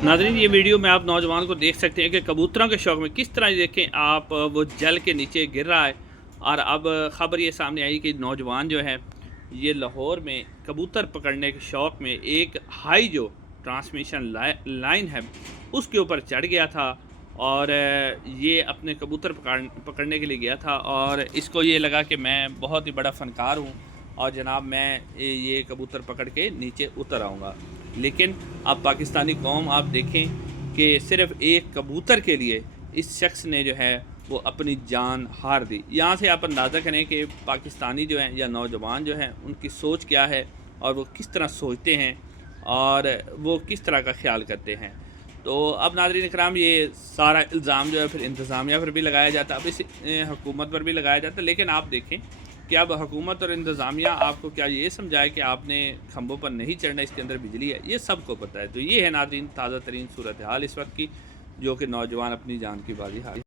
नाज़रीन, ये वीडियो में आप नौजवान को देख सकते हैं कि कबूतरों के शौक़ में किस तरह देखें आप वो जल के नीचे गिर रहा है। और अब ख़बर ये सामने आई कि नौजवान जो है ये लाहौर में कबूतर पकड़ने के शौक़ में एक हाई जो ट्रांसमिशन लाइन है उसके ऊपर चढ़ गया था और ये अपने कबूतर पकड़ने के लिए गया था और इसको ये लगा कि मैं बहुत ही बड़ा फ़नकार हूँ और जनाब मैं ये कबूतर पकड़ के नीचे उतर आऊँगा। लेकिन अब पाकिस्तानी कौम आप देखें कि सिर्फ़ एक कबूतर के लिए इस शख्स ने जो है वो अपनी जान हार दी। यहाँ से आप अंदाज़ा करें कि पाकिस्तानी जो हैं या नौजवान जो हैं उनकी सोच क्या है और वो किस तरह सोचते हैं और वो किस तरह का ख्याल करते हैं। तो अब नाज़रीन इकराम, ये सारा इल्ज़ाम जो है फिर इंतज़ामिया पर भी लगाया जाता है, अब इस हुकूमत पर भी लगाया जाता है। लेकिन आप देखें कि अब हुकूमत और इंतज़ामिया आपको क्या ये समझाए कि आपने खंभों पर नहीं चढ़ना, इसके अंदर बिजली है, ये सबको पता है। तो ये है नाज़रीन ताज़ा तरीन सूरत हाल इस वक्त की, जो कि नौजवान अपनी जान की बाजी हार